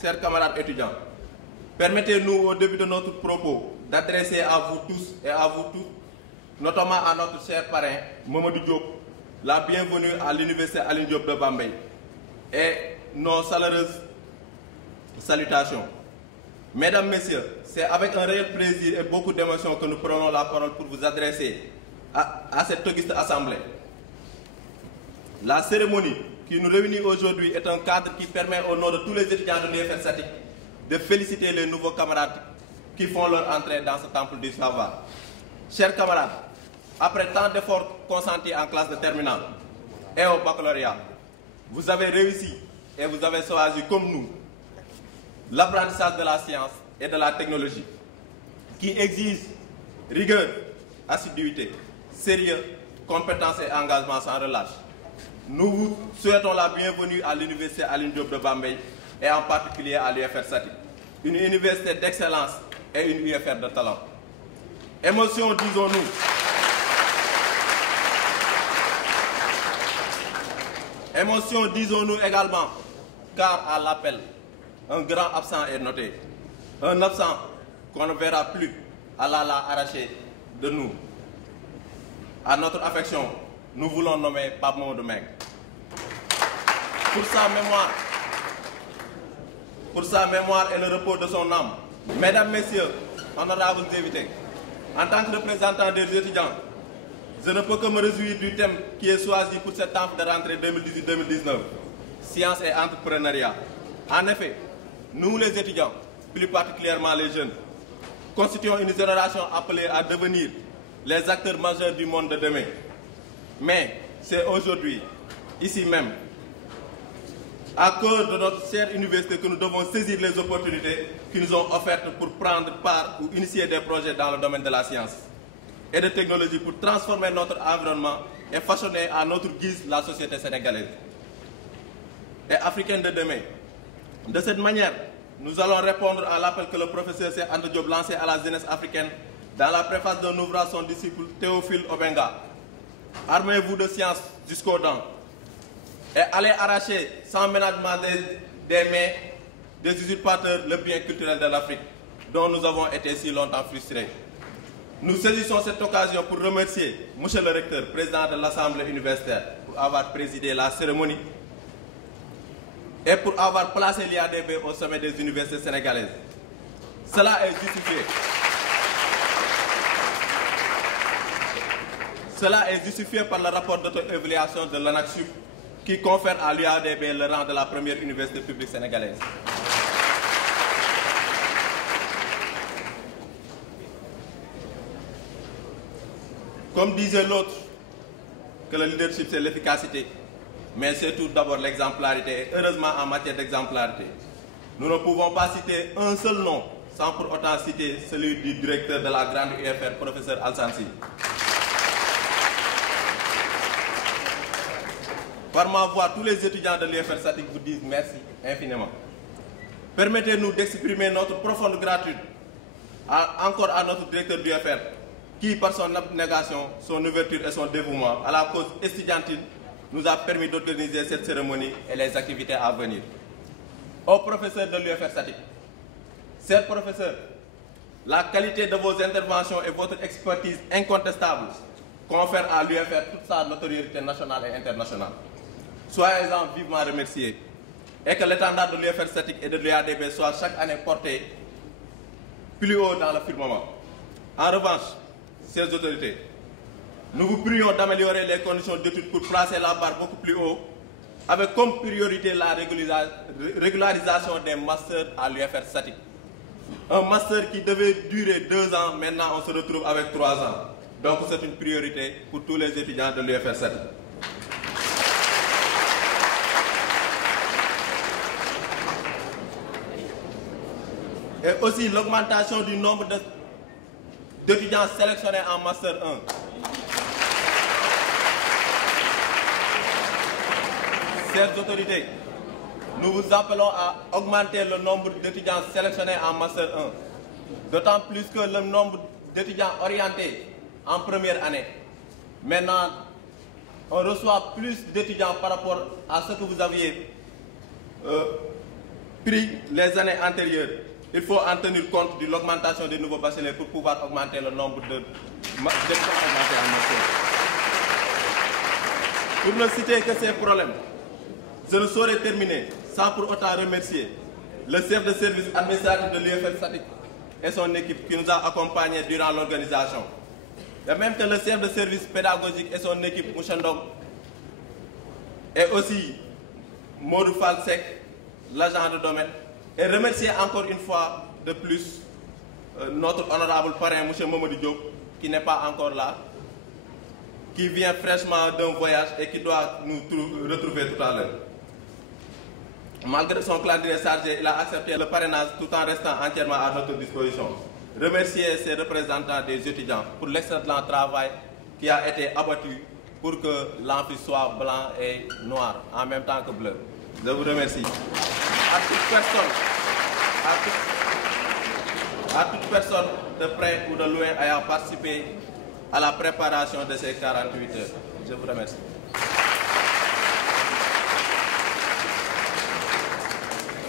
chers camarades étudiants, permettez-nous au début de notre propos d'adresser à vous tous et à vous toutes, notamment à notre cher parrain, Mamadou Diop, la bienvenue à l'Université Alioune Diop de Bambey et nos chaleureuses salutations. Mesdames, Messieurs, c'est avec un réel plaisir et beaucoup d'émotion que nous prenons la parole pour vous adresser à cette auguste assemblée. La cérémonie qui nous réunit aujourd'hui est un cadre qui permet au nom de tous les étudiants de l'UFR Statik de féliciter les nouveaux camarades qui font leur entrée dans ce temple du savoir. Chers camarades, après tant d'efforts consentis en classe de terminale et au baccalauréat, vous avez réussi et vous avez choisi comme nous l'apprentissage de la science et de la technologie qui exige rigueur, assiduité, sérieux, compétence et engagement sans relâche. Nous vous souhaitons la bienvenue à l'Université Alioune Diop de Bambey et en particulier à l'UFR Statik, une université d'excellence et une UFR de talent. Émotion, disons-nous. Émotion, disons-nous également, car à l'appel, un grand absent est noté. Un absent qu'on ne verra plus à l'ala arraché de nous. À notre affection, nous voulons nommer Pape Mamadou Meng. Pour sa mémoire et le repos de son âme, Mesdames, Messieurs, honorables invités, en tant que représentant des étudiants, je ne peux que me réjouir du thème qui est choisi pour cette temple de rentrée 2018-2019, science et entrepreneuriat. En effet, nous les étudiants, plus particulièrement les jeunes, constituons une génération appelée à devenir les acteurs majeurs du monde de demain. Mais c'est aujourd'hui, ici même, à cause de notre chère université que nous devons saisir les opportunités qui nous ont offertes pour prendre part ou initier des projets dans le domaine de la science et de technologie pour transformer notre environnement et façonner à notre guise la société sénégalaise et africaine de demain. De cette manière, nous allons répondre à l'appel que le professeur Cheikh Anta Diop lançait à la jeunesse africaine dans la préface d'un ouvrage à son disciple Théophile Obenga. Armez-vous de science jusqu'aux dents et allez arracher sans ménagement des mains des usurpateurs le bien culturel de l'Afrique, dont nous avons été si longtemps frustrés. Nous saisissons cette occasion pour remercier M. le recteur, président de l'Assemblée universitaire, pour avoir présidé la cérémonie et pour avoir placé l'IADB au sommet des universités sénégalaises. Cela est justifié. Cela est justifié par le rapport d'auto-évaluation de l'ANAQ qui confère à l'UADB le rang de la première université publique sénégalaise. Comme disait l'autre, que le leadership c'est l'efficacité, mais c'est tout d'abord l'exemplarité. Et heureusement, en matière d'exemplarité, nous ne pouvons pas citer un seul nom sans pour autant citer celui du directeur de la grande UFR, professeur Al-Sansi. Par ma voix, tous les étudiants de l'UFR Statik vous disent merci infiniment. Permettez-nous d'exprimer notre profonde gratitude encore à notre directeur du UFR, qui, par son abnégation, son ouverture et son dévouement à la cause estudiantine, nous a permis d'organiser cette cérémonie et les activités à venir. Aux professeurs de l'UFR Statik, chers professeurs, la qualité de vos interventions et votre expertise incontestable confèrent à l'UFR toute sa notoriété nationale et internationale. Soyez-en vivement remerciés et que l'étendard de l'UFR Statik et de l'UADB soit chaque année porté plus haut dans le firmament. En revanche, chères autorités, nous vous prions d'améliorer les conditions d'études pour placer la barre beaucoup plus haut, avec comme priorité la régularisation des masters à l'UFR Statik. Un master qui devait durer 2 ans, maintenant on se retrouve avec 3 ans. Donc c'est une priorité pour tous les étudiants de l'UFR Statik. Et aussi l'augmentation du nombre d'étudiants sélectionnés en Master 1. Chères autorités, nous vous appelons à augmenter le nombre d'étudiants sélectionnés en Master 1. D'autant plus que le nombre d'étudiants orientés en première année. Maintenant, on reçoit plus d'étudiants par rapport à ce que vous aviez pris les années antérieures, il faut en tenir compte de l'augmentation des nouveaux bacheliers pour pouvoir augmenter le nombre de Pour ne citer que ces problèmes, je ne saurais terminer sans pour autant remercier le chef de service administratif de l'UFR Statik et son équipe qui nous a accompagnés durant l'organisation. De même que le chef de service pédagogique et son équipe, Mouchandong, et aussi Modou Falsek, l'agent de domaine, et remercier encore une fois de plus notre honorable parrain, M. Momodi Diop, qui n'est pas encore là, qui vient fraîchement d'un voyage et qui doit nous retrouver tout à l'heure. Malgré son calendrier chargé, il a accepté le parrainage tout en restant entièrement à notre disposition. Remercier ses représentants des étudiants pour l'excellent travail qui a été abattu pour que l'amphi soit blanc et noir, en même temps que bleu. Je vous remercie. À toute personne de près ou de loin ayant participé à la préparation de ces 48 heures. Je vous remercie.